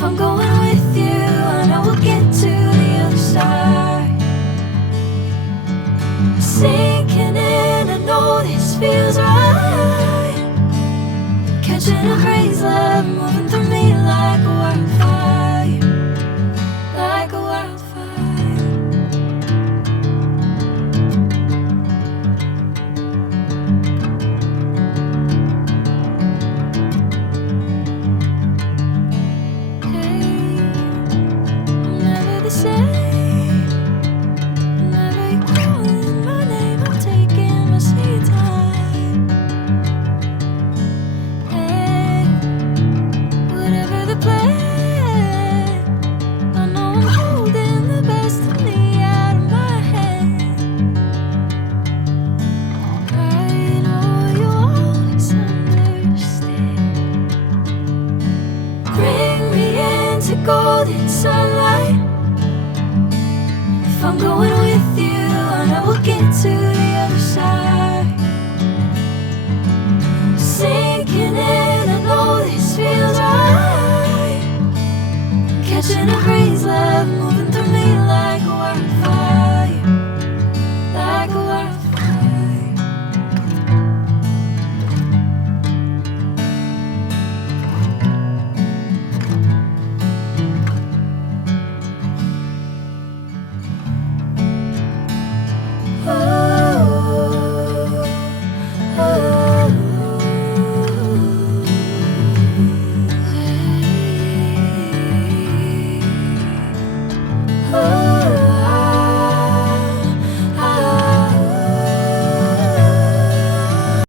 If I'm going with you, I know we'll get to the other side. Sinking in, I know this feels right. Catching a crazy love, moving through me like a wildfire, like a wildfire. Hey, I'm never the same. Whenever you're calling my name, I'm taking my sweet time. Hey, whatever the plan, I know I'm holding the best of me out of my hand. I know you always understand. Bring me into golden sunlight. If I'm going with you, I know we'll get to the other side. Sinking in, I know this feels right.